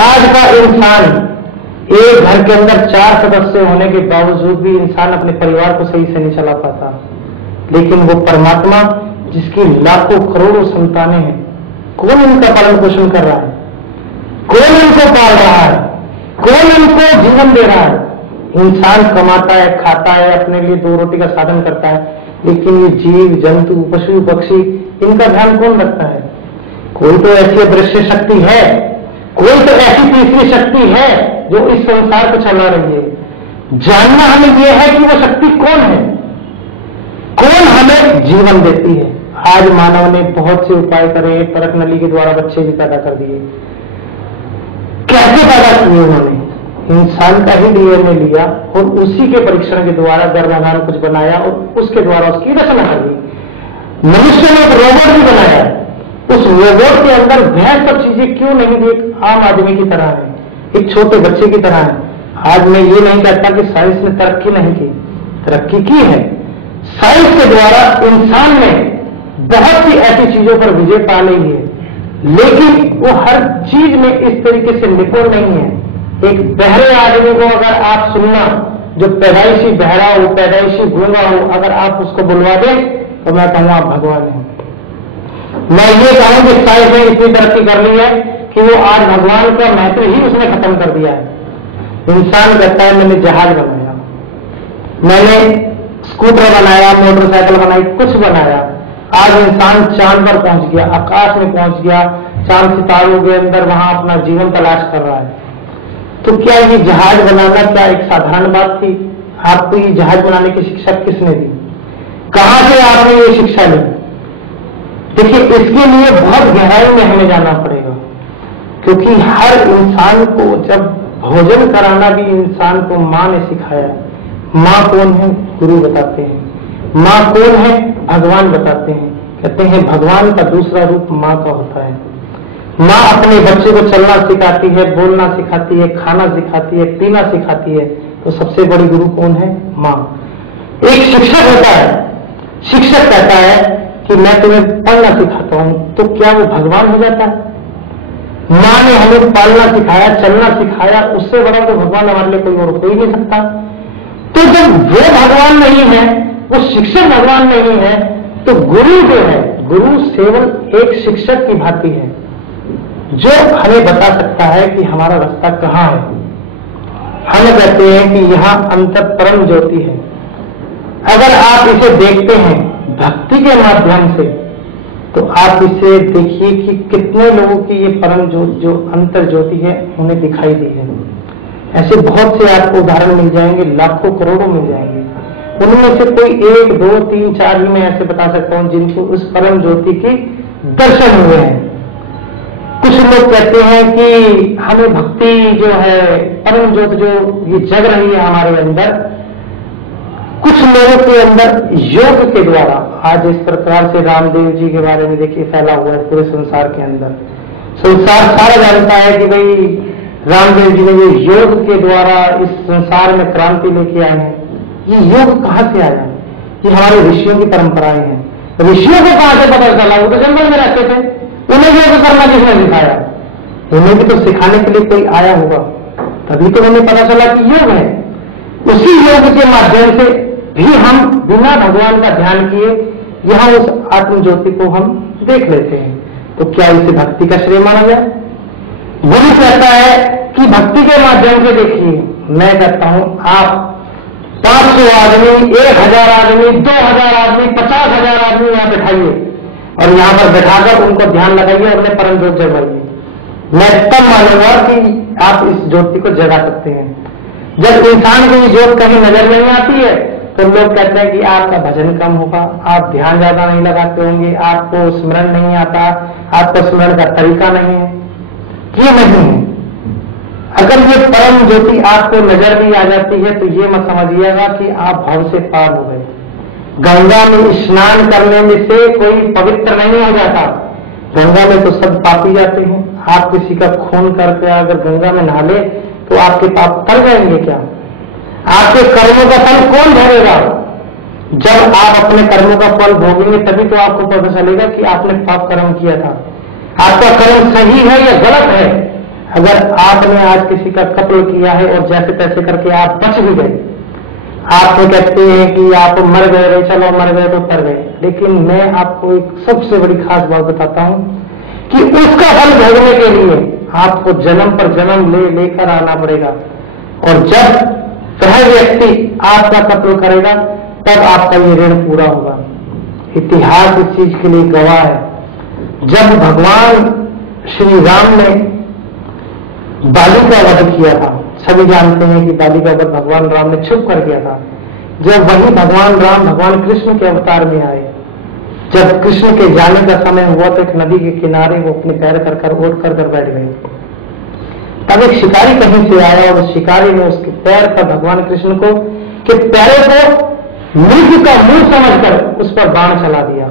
आज का इंसान एक घर के अंदर 4 सदस्य होने के बावजूद भी इंसान अपने परिवार को सही से नहीं चला पाता, लेकिन वो परमात्मा जिसकी लाखों करोड़ों संतानें हैं, कौन इनका पालन पोषण कर रहा है, कौन इनको पाल रहा है, कौन इनको जीवन दे रहा है। इंसान कमाता है, खाता है, अपने लिए 2 रोटी का साधन करता है, लेकिन ये जीव जंतु पशु पक्षी इनका ध्यान कौन रखता है? कोई तो ऐसी अदृश्य शक्ति है, कोई तो ऐसी तीसरी शक्ति है जो इस संसार को चला रही है। जानना हमें यह है कि वो शक्ति कौन है, कौन हमें जीवन देती है। आज मानव ने बहुत से उपाय करे, परख नली के द्वारा बच्चे भी पैदा कर दिए। कैसे पैदा किए उन्होंने? इंसान का ही डीएनए लिया और उसी के परीक्षण के द्वारा गर्भाधान कुछ बनाया और उसके द्वारा उसकी रचना कर दी। मनुष्य ने एक रोबोट भी बनाया, उस रोबोट के अंदर वह सब चीजें क्यों नहीं थी? एक आम आदमी की तरह है, एक छोटे बच्चे की तरह है। आज मैं ये नहीं कहता कि साइंस ने तरक्की नहीं की, तरक्की की है। साइंस के द्वारा इंसान ने बहुत सी ऐसी चीजों पर विजय पा ली है, लेकिन वो हर चीज में इस तरीके से निपुण नहीं है। एक बहरे आदमी को अगर आप सुनना, जो पैदाइशी बहरा हो, पैदाइशी गूंगा हो, अगर आप उसको बुलवा दें तो मैं कहूंगा आप भगवान हैं। मैं ये कहूं कि साइंस ने इतनी तरक्की कर ली है कि वो आज भगवान का महत्व ही उसने खत्म कर दिया है। इंसान कहता है मैंने जहाज बनाया, मैंने स्कूटर बनाया, मोटरसाइकिल बनाई, कुछ बनाया। आज इंसान चांद पर पहुंच गया, आकाश में पहुंच गया, चांद सितारों के अंदर वहां अपना जीवन तलाश कर रहा है। तो क्या ये जहाज बनाना क्या एक साधारण बात थी? आपको ये जहाज बनाने की शिक्षा किसने दी? कहां से आपने ये शिक्षा ली? देखिए, इसके लिए बहुत गहराई में हमें जाना पड़ेगा, क्योंकि हर इंसान को जब भोजन कराना भी इंसान को मां ने सिखाया। मां कौन है? गुरु बताते हैं। मां कौन है? भगवान बताते हैं। कहते हैं भगवान का दूसरा रूप मां का होता है। मां अपने बच्चे को चलना सिखाती है, बोलना सिखाती है, खाना सिखाती है, पीना सिखाती है। तो सबसे बड़ी गुरु कौन है? मां। एक शिक्षक होता है, शिक्षक कहता है कि मैं तुम्हें पढ़ना सिखाता हूं, तो क्या वो भगवान हो जाता है? मां ने हमें पालना सिखाया, चलना सिखाया, उससे बड़ा तो भगवान हमारे लिए कोई और हो ही नहीं सकता। तो जब वो भगवान नहीं है, वो शिक्षक भगवान नहीं है, तो गुरु जो है, गुरु केवल एक शिक्षक की भांति है, जो हमें बता सकता है कि हमारा रास्ता कहां है। हम कहते हैं कि यहां अंतर परम ज्योति है। अगर आप इसे देखते हैं भक्ति के माध्यम से, तो आप इसे देखिए कि कितने लोगों की ये परम ज्योति, जो अंतर ज्योति है, उन्हें दिखाई दी है। ऐसे बहुत से आपको उदाहरण मिल जाएंगे, लाखों करोड़ों मिल जाएंगे। उनमें से कोई 1, 2, 3, 4 ही मैं ऐसे बता सकता हूं जिनको उस परम ज्योति की दर्शन हुए हैं। कुछ लोग कहते हैं कि हमें भक्ति जो है, परम ज्योति जो ये जग रही है हमारे अंदर, कुछ लोगों के अंदर योग के द्वारा, आज इस प्रकार से रामदेव जी के बारे में देखिए फैला हुआ है पूरे संसार के अंदर। संसार सारा जानता है कि भाई रामदेव जी ने ये योग के द्वारा इस संसार में क्रांति लेके आए हैं। ये योग कहां से आया? ये हमारे ऋषियों की परंपराएं हैं। ऋषियों को कहां से पता चला? वो तो जंगल में रहते थे, उन्हें योग करना किसने सिखाया? उन्हें भी तो सिखाने के लिए कोई आया होगा, तभी तो उन्हें पता चला कि योग है। उसी योग के माध्यम से भी हम बिना भगवान का ध्यान किए यहां उस आत्म ज्योति को हम देख लेते हैं। तो क्या इसे भक्ति का श्रेय माना जाए? गुरु कहता है कि भक्ति के माध्यम से देखिए। मैं कहता हूं आप 500 आदमी, 1000 आदमी, 2000 आदमी, 50,000 आदमी यहां बैठाइए और यहां पर बैठाकर उनको ध्यान लगाइए और उन्हें परम ज्योत जगाइए। मैं तब मानूंगा कि आप इस ज्योति को जगा सकते हैं। जब इंसान को ये ज्योत कहीं नजर नहीं आती है तो लोग कहते हैं कि आपका भजन कम होगा, आप ध्यान ज्यादा नहीं लगाते होंगे, आपको स्मरण नहीं आता, आपका स्मरण का तरीका नहीं है। ये नहीं है। अगर ये परम ज्योति आपको नजर भी आ जाती है तो ये मत समझिएगा कि आप भव से पार हो गए। गंगा में स्नान करने में से कोई पवित्र नहीं हो जाता। गंगा में तो सब पापी जाते हैं। आप किसी का खून करके अगर गंगा में नहा ले तो आपके पाप तर जाएंगे क्या? आपके कर्मों का फल कौन भोगेगा? जब आप अपने कर्मों का फल भोगेंगे तभी तो आपको पता चलेगा कि आपने पाप कर्म किया था। आपका कर्म सही है या गलत है। अगर आपने आज किसी का कत्ल किया है और जैसे तैसे करके आप बच भी गए, आप तो कहते हैं कि आप मर गए, चलो मर गए तो तर गए, लेकिन मैं आपको एक सबसे बड़ी खास बात बताता हूं कि उसका फल भोगने के लिए आपको जन्म पर जन्म लेकर आना पड़ेगा। और जब वह व्यक्ति आपका कत्ल करेगा तब आपका ये ऋण पूरा होगा। इतिहास इस चीज के लिए गवाह है। जब भगवान श्री राम ने बाली का वध किया था, सभी जानते हैं कि बाली का वध भगवान राम ने छुप कर किया था। जब वही भगवान राम भगवान कृष्ण के अवतार में आए, जब कृष्ण के जाने का समय हुआ तो एक नदी के किनारे वो अपने पैर कर ओढ़ कर बैठ गए। तब एक शिकारी कहीं से आया और उस शिकारी ने उसके पैर पर भगवान कृष्ण को के पैरों को मृत्यु का मुंह समझकर उस पर बाण चला दिया।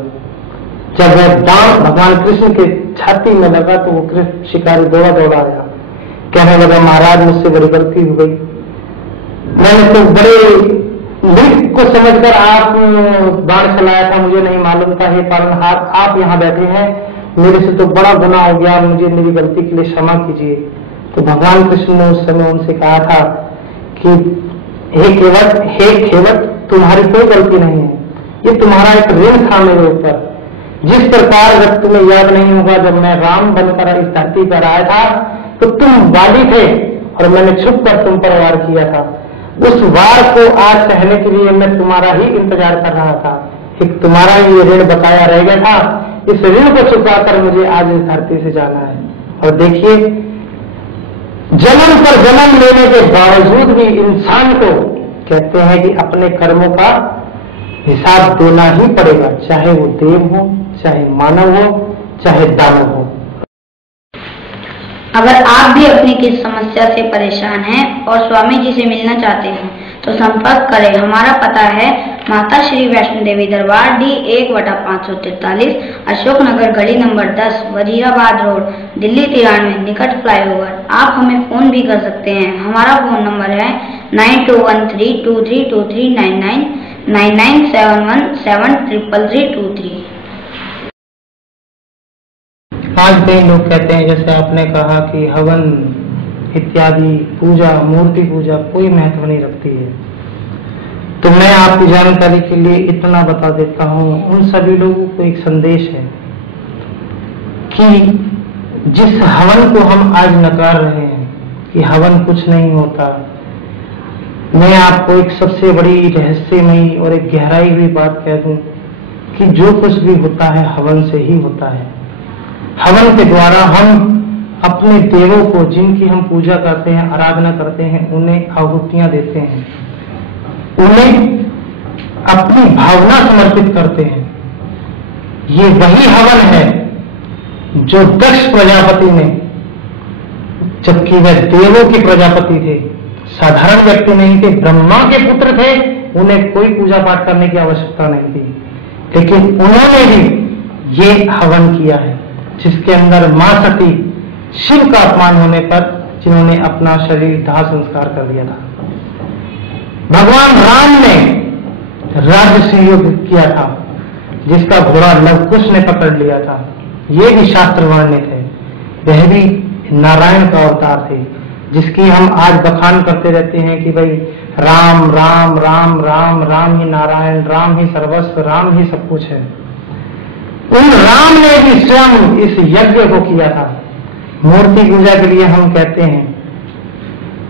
जब वह बाण भगवान कृष्ण के छाती में लगा तो वो शिकारी दौड़ा आया, कहने लगा महाराज मुझसे बड़ी गलती हो गई, मैंने तो बड़े मृत्यु को समझकर आप बाण चलाया था, मुझे नहीं मालूम था। हे पालनहार, आप यहाँ बैठे हैं, मेरे से तो बड़ा गुनाह हो गया, मुझे मेरी गलती के लिए क्षमा कीजिए। तो भगवान कृष्ण ने उस समय उनसे कहा था कि हे खेवट, तुम्हारी कोई गलती नहीं है, ये तुम्हारा एक ऋण था मेरे ऊपर। जिस प्रकार जब तुम्हें याद नहीं होगा, जब मैं राम बनकर इस धरती पर आया था तो तुम बाली थे और मैंने छुप कर तुम पर वार किया था। उस वार को आज सहने के लिए मैं तुम्हारा ही इंतजार कर रहा था। एक तुम्हारा ये ऋण बकाया रह गया था, इस ऋण को चुकाकर मुझे आज इस धरती से जाना है। और देखिए, जन्म पर जन्म लेने के बावजूद भी इंसान को कहते हैं कि अपने कर्मों का हिसाब देना ही पड़ेगा, चाहे वो देव हो, चाहे मानव हो, चाहे दानव हो। अगर आप भी अपनी किसी समस्या से परेशान हैं और स्वामी जी से मिलना चाहते हैं तो संपर्क करें। हमारा पता है माता श्री वैष्णो देवी दरबार D1/543, अशोक नगर, गली नंबर 10, वजीराबाद रोड, दिल्ली 93, निकट फ्लाईओवर। आप हमें फोन भी कर सकते हैं। हमारा फोन नंबर है 9213232399, 9971733323। आज कई लोग कहते हैं, जैसे आपने कहा कि हवन इत्यादि पूजा, मूर्ति पूजा कोई महत्व नहीं रखती है, तो मैं आपकी जानकारी के लिए इतना बता देता हूं। उन सभी लोगों को एक संदेश है कि जिस हवन को हम आज नकार रहे हैं कि हवन कुछ नहीं होता, मैं आपको एक सबसे बड़ी रहस्यमयी और एक गहराई हुई बात कह दूं कि जो कुछ भी होता है हवन से ही होता है। हवन के द्वारा हम अपने देवों को, जिनकी हम पूजा करते हैं, आराधना करते हैं, उन्हें आहुतियां देते हैं, उन्हें अपनी भावना समर्पित करते हैं। ये वही हवन है जो दक्ष प्रजापति ने, जबकि वह देवों के प्रजापति थे, साधारण व्यक्ति नहीं थे, ब्रह्मा के पुत्र थे, उन्हें कोई पूजा पाठ करने की आवश्यकता नहीं थी, लेकिन उन्होंने भी ये हवन किया है जिसके अंदर मां सती शिव का अपमान होने पर जिन्होंने अपना शरीर दाह संस्कार कर दिया था। भगवान राम ने राजसी युद्ध किया था जिसका घोड़ा लवकुश ने पकड़ लिया था, ये भी शास्त्र वर्णित है। वह भी नारायण का अवतार थे, जिसकी हम आज बखान करते रहते हैं कि भाई राम राम राम राम, राम ही नारायण, राम ही सर्वस्व, राम ही सब कुछ है। उन राम ने भी स्वयं इस यज्ञ को किया था। मूर्ति पूजा के लिए हम कहते हैं,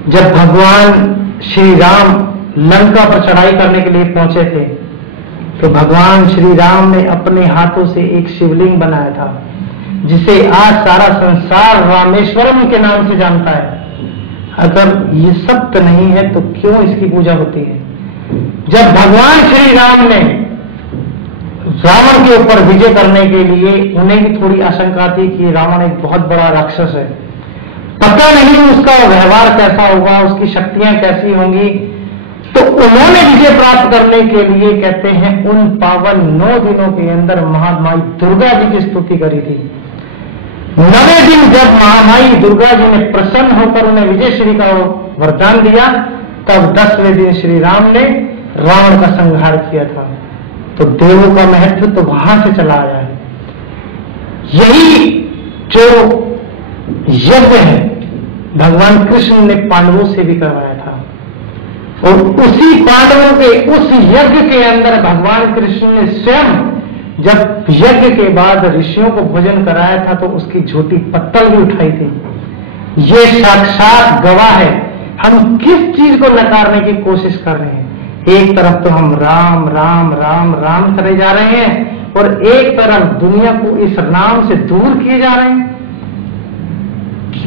जब भगवान श्री राम लंका पर चढ़ाई करने के लिए पहुंचे थे तो भगवान श्री राम ने अपने हाथों से एक शिवलिंग बनाया था, जिसे आज सारा संसार रामेश्वरम के नाम से जानता है। अगर ये सत्य नहीं है तो क्यों इसकी पूजा होती है? जब भगवान श्री राम ने रावण के ऊपर विजय करने के लिए, उन्हें भी थोड़ी आशंका थी कि रावण एक बहुत बड़ा राक्षस है, पता नहीं उसका व्यवहार कैसा होगा, उसकी शक्तियां कैसी होंगी, तो उन्होंने विजय प्राप्त करने के लिए कहते हैं उन पावन 9 दिनों के अंदर महामाई दुर्गा जी की स्तुति करी थी। 9वें दिन जब महामाई दुर्गा जी ने प्रसन्न होकर उन्हें विजय श्री का वरदान दिया, तब 10वें दिन श्री राम ने रावण का संहार किया था। तो देवों का महत्व तो वहां से चला आया है। यही जो यज्ञ है भगवान कृष्ण ने पांडवों से भी करवाया था। और उसी पांडवों के उस यज्ञ के अंदर भगवान कृष्ण ने स्वयं जब यज्ञ के बाद ऋषियों को भोजन कराया था तो उसकी झूठी पत्तल भी उठाई थी। ये साक्षात गवाह है हम किस चीज को नकारने की कोशिश कर रहे हैं। एक तरफ तो हम राम राम राम राम करे जा रहे हैं और एक तरफ दुनिया को इस राम से दूर किए जा रहे हैं।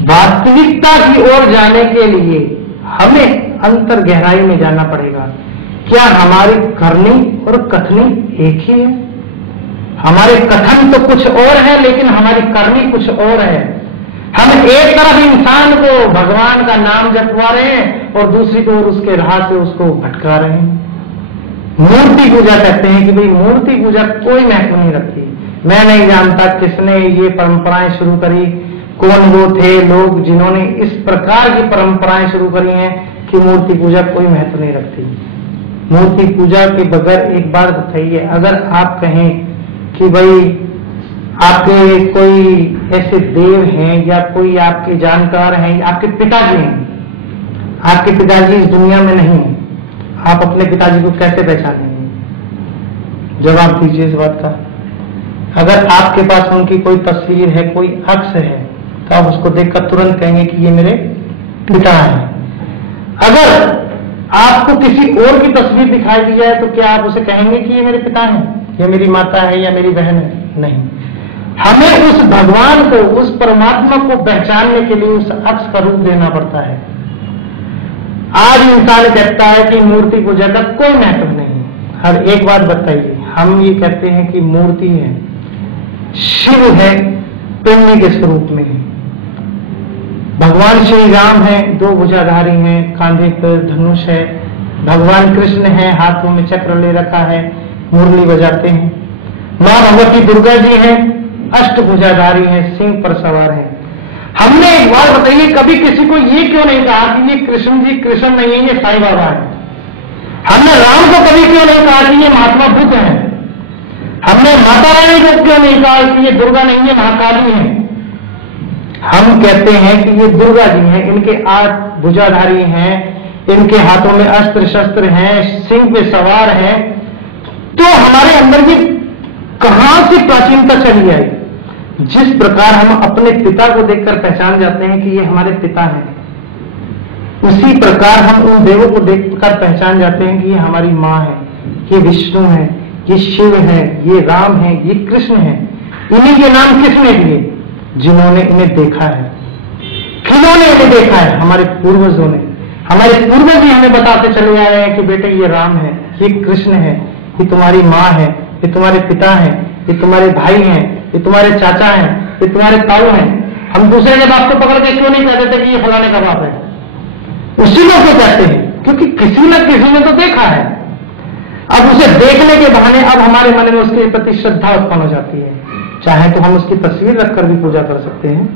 वास्तविकता की ओर जाने के लिए हमें अंतर गहराई में जाना पड़ेगा। क्या हमारी करनी और कथनी एक ही है? हमारे कथन तो कुछ और है लेकिन हमारी करनी कुछ और है। हम एक तरफ इंसान को भगवान का नाम जपवा रहे हैं और दूसरी ओर उसके राह से उसको भटका रहे हैं। मूर्ति पूजा कहते हैं कि भाई मूर्ति पूजा कोई महत्व नहीं रखती। मैं नहीं जानता किसने ये परंपराएं शुरू करी, कौन वो थे लोग जिन्होंने इस प्रकार की परंपराएं शुरू करी हैं कि मूर्ति पूजा कोई महत्व नहीं रखती। मूर्ति पूजा के बगैर एक बार बताइए, अगर आप कहें कि भाई आपके कोई ऐसे देव हैं या कोई आपके जानकार हैं, आपके पिताजी हैं, आपके पिताजी इस दुनिया में नहीं है, आप अपने पिताजी को कैसे पहचानेंगे? जवाब दीजिए इस बात का। अगर आपके पास उनकी कोई तस्वीर है, कोई अक्स है, तो आप उसको देखकर तुरंत कहेंगे कि ये मेरे पिता हैं। अगर आपको किसी और की तस्वीर दिखाई दी जाए तो क्या आप उसे कहेंगे कि ये मेरे पिता हैं, ये मेरी माता है या मेरी बहन है? नहीं। हमें उस भगवान को, उस परमात्मा को पहचानने के लिए उस अक्ष का रूप देना पड़ता है। आज इंसान कहता है कि मूर्ति पूजा का कोई महत्व नहीं। हर एक बात बताइए, हम ये कहते हैं कि मूर्ति है, शिव है, पिंड के स्वरूप में है। भगवान श्री राम है, दो भुजाधारी हैं, कांधे पर धनुष है। भगवान कृष्ण है, हाथों में चक्र ले रखा है, मुरली बजाते हैं। मां भगवती दुर्गा जी हैं, अष्टभुजाधारी हैं, सिंह पर सवार हैं। हमने एक बार बताइए, कभी किसी को ये क्यों नहीं कहा कि ये कृष्ण जी कृष्ण नहीं है, ये साईं बाबा है? हमने राम को कभी क्यों नहीं कहा कि ये महात्मा बुद्ध है? हमने माता रानी को क्यों नहीं कहा कि ये दुर्गा नहीं है, महाकाली है? हम कहते हैं कि ये दुर्गा जी हैं, इनके 8 भुजाधारी हैं, इनके हाथों में अस्त्र शस्त्र हैं, सिंह पे सवार हैं। तो हमारे अंदर ये कहां से प्राचीनता चली आई? जिस प्रकार हम अपने पिता को देखकर पहचान जाते हैं कि ये हमारे पिता हैं, उसी प्रकार हम उन देवों को देखकर पहचान जाते हैं कि ये हमारी माँ है, ये विष्णु है, ये शिव है, ये राम है, ये कृष्ण है। इन्हीं के नाम किसने दिए? जिन्होंने इन्हें देखा है। किन्होंने इन्हें देखा है? हमारे पूर्वजों ने। हमारे पूर्वज ही हमें बताते चले आए हैं कि बेटे ये राम है, ये कृष्ण है, ये तुम्हारी माँ है, ये तुम्हारे पिता हैं, ये तुम्हारे भाई हैं, ये तुम्हारे चाचा हैं, ये तुम्हारे ताऊ हैं। हम दूसरे के बाप को पकड़ के क्यों नहीं कहते थे कि ये फलाने का बाप है? उसी को क्यों कहते हैं? क्योंकि किसी न किसी ने तो देखा है। अब उसे देखने के बहाने अब हमारे मन में उसके प्रति श्रद्धा उत्पन्न हो जाती है। चाहे तो हम उसकी तस्वीर रखकर भी पूजा कर सकते हैं।